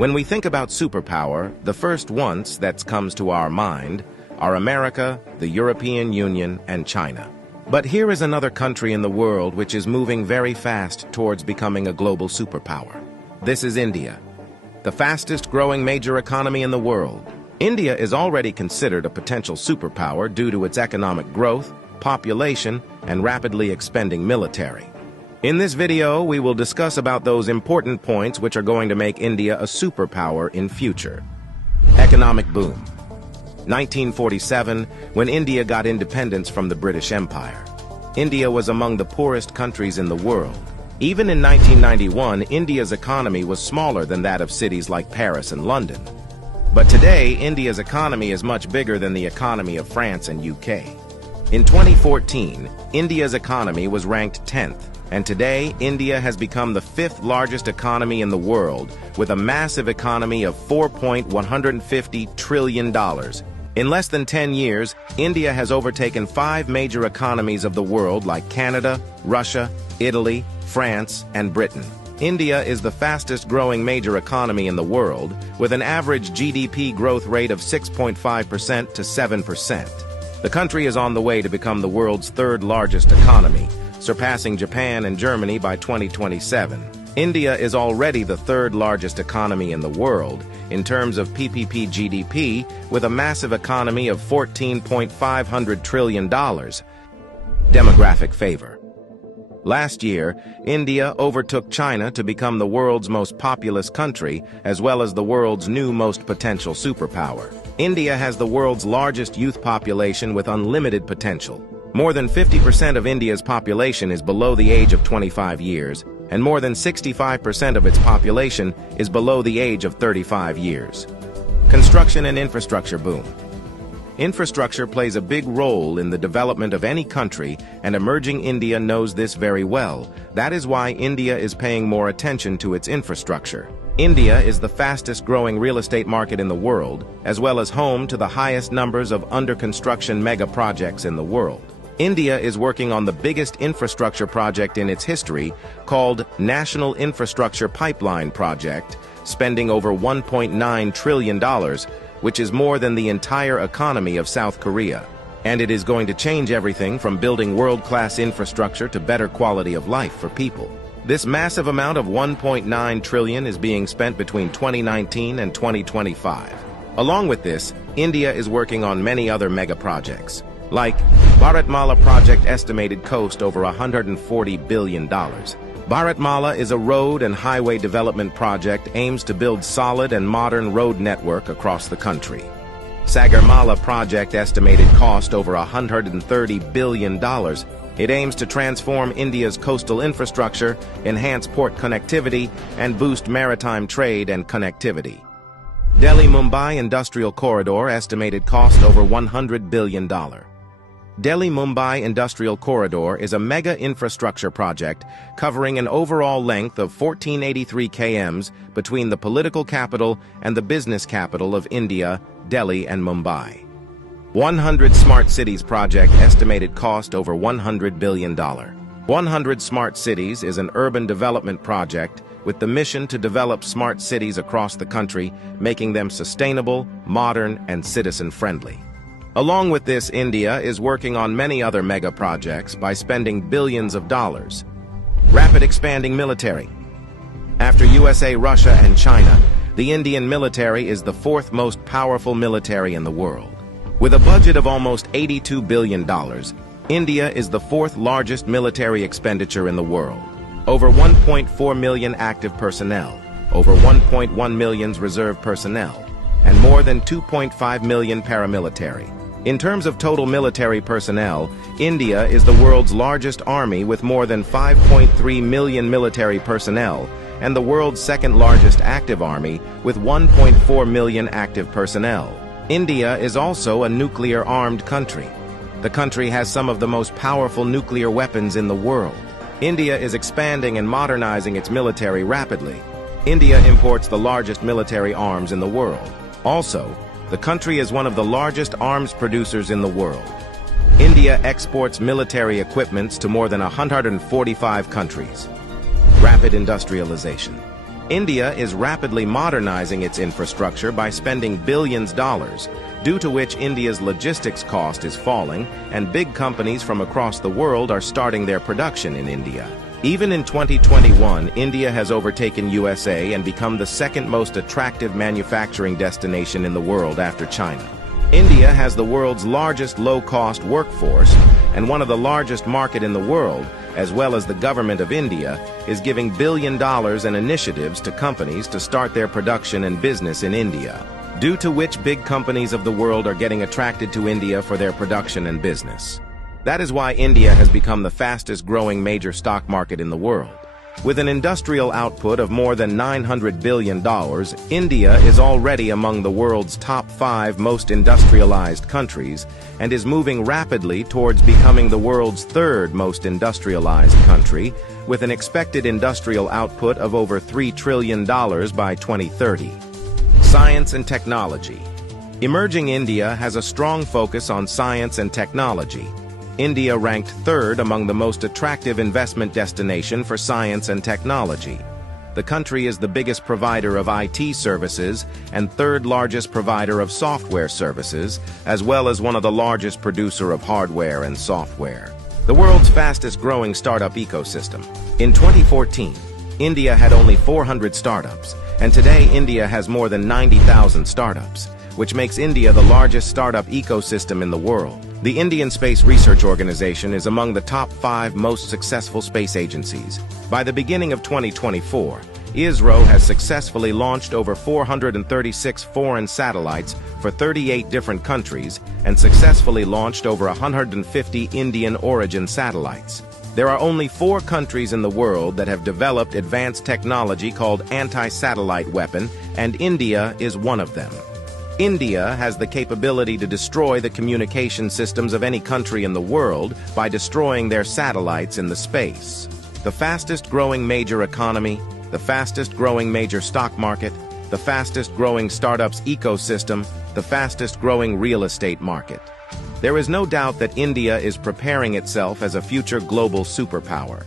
When we think about superpower, the first ones that comes to our mind are America, the European Union, and China. But here is another country in the world which is moving very fast towards becoming a global superpower. This is India, the fastest growing major economy in the world. India is already considered a potential superpower due to its economic growth, population, and rapidly expanding military. In this video, we will discuss about those important points which are going to make India a superpower in future. Economic boom. 1947, when India got independence from the British Empire. India was among the poorest countries in the world. Even in 1991, India's economy was smaller than that of cities like Paris and London. But today, India's economy is much bigger than the economy of France and UK. In 2014, India's economy was ranked 10th. And today, India has become the 5th largest economy in the world, with a massive economy of $4.150 trillion. In less than 10 years, India has overtaken 5 major economies of the world like Canada, Russia, Italy, France, and Britain. India is the fastest growing major economy in the world, with an average GDP growth rate of 6.5% to 7%. The country is on the way to become the world's 3rd largest economy, surpassing Japan and Germany by 2027. India is already the 3rd largest economy in the world in terms of PPP GDP, with a massive economy of $14.5 trillion. Demographic favor. Last year, India overtook China to become the world's most populous country, as well as the world's new most potential superpower. India has the world's largest youth population with unlimited potential. More than 50% of India's population is below the age of 25 years, and more than 65% of its population is below the age of 35 years. Construction and infrastructure boom. Infrastructure plays a big role in the development of any country, and emerging India knows this very well. That is why India is paying more attention to its infrastructure. India is the fastest growing real estate market in the world, as well as home to the highest numbers of under-construction mega projects in the world. India is working on the biggest infrastructure project in its history, called National Infrastructure Pipeline Project, spending over $1.9 trillion, which is more than the entire economy of South Korea. And it is going to change everything from building world-class infrastructure to better quality of life for people. This massive amount of $1.9 trillion is being spent between 2019 and 2025. Along with this, India is working on many other mega projects, like Bharatmala project estimated cost over $140 billion. Bharatmala is a road and highway development project aims to build solid and modern road network across the country. Sagarmala project estimated cost over $130 billion. It aims to transform India's coastal infrastructure, enhance port connectivity, and boost maritime trade and connectivity. Delhi-Mumbai Industrial Corridor estimated cost over $100 billion. Delhi-Mumbai Industrial Corridor is a mega infrastructure project covering an overall length of 1483 km between the political capital and the business capital of India, Delhi and Mumbai. 100 Smart Cities project estimated cost over $100 billion. 100 Smart Cities is an urban development project with the mission to develop smart cities across the country, making them sustainable, modern, and citizen-friendly. Along with this, India is working on many other mega projects by spending billions of dollars. Rapid expanding military. After USA, Russia, and China, the Indian military is the 4th most powerful military in the world. With a budget of almost $82 billion, India is the 4th largest military expenditure in the world. Over 1.4 million active personnel, over 1.1 million reserve personnel, and more than 2.5 million paramilitary. In terms of total military personnel, India is the world's largest army with more than 5.3 million military personnel, and the world's 2nd largest active army with 1.4 million active personnel. India is also a nuclear-armed country. The country has some of the most powerful nuclear weapons in the world. India is expanding and modernizing its military rapidly. India imports the largest military arms in the world. Also, the country is one of the largest arms producers in the world. India exports military equipments to more than 145 countries. Rapid industrialization. India is rapidly modernizing its infrastructure by spending billions of dollars, due to which India's logistics cost is falling, and big companies from across the world are starting their production in India. Even in 2021, India has overtaken USA and become the second most attractive manufacturing destination in the world after China. India has the world's largest low-cost workforce, and one of the largest market in the world, as well as the government of India, is giving billion dollars in initiatives to companies to start their production and business in India, due to which big companies of the world are getting attracted to India for their production and business. That is why India has become the fastest-growing major stock market in the world. With an industrial output of more than $900 billion, India is already among the world's top 5 most industrialized countries and is moving rapidly towards becoming the world's 3rd most industrialized country, with an expected industrial output of over $3 trillion by 2030. Science and technology. Emerging India has a strong focus on science and technology. India ranked 3rd among the most attractive investment destination for science and technology. The country is the biggest provider of IT services and 3rd largest provider of software services, as well as one of the largest producer of hardware and software. The world's fastest-growing startup ecosystem. In 2014, India had only 400 startups, and today India has more than 90,000 startups, which makes India the largest startup ecosystem in the world. The Indian Space Research Organization is among the top 5 most successful space agencies. By the beginning of 2024, ISRO has successfully launched over 436 foreign satellites for 38 different countries and successfully launched over 150 Indian origin satellites. There are only 4 countries in the world that have developed advanced technology called anti-satellite weapon, and India is one of them. India has the capability to destroy the communication systems of any country in the world by destroying their satellites in the space. The fastest-growing major economy, the fastest-growing major stock market, the fastest-growing startups ecosystem, the fastest-growing real estate market. There is no doubt that India is preparing itself as a future global superpower.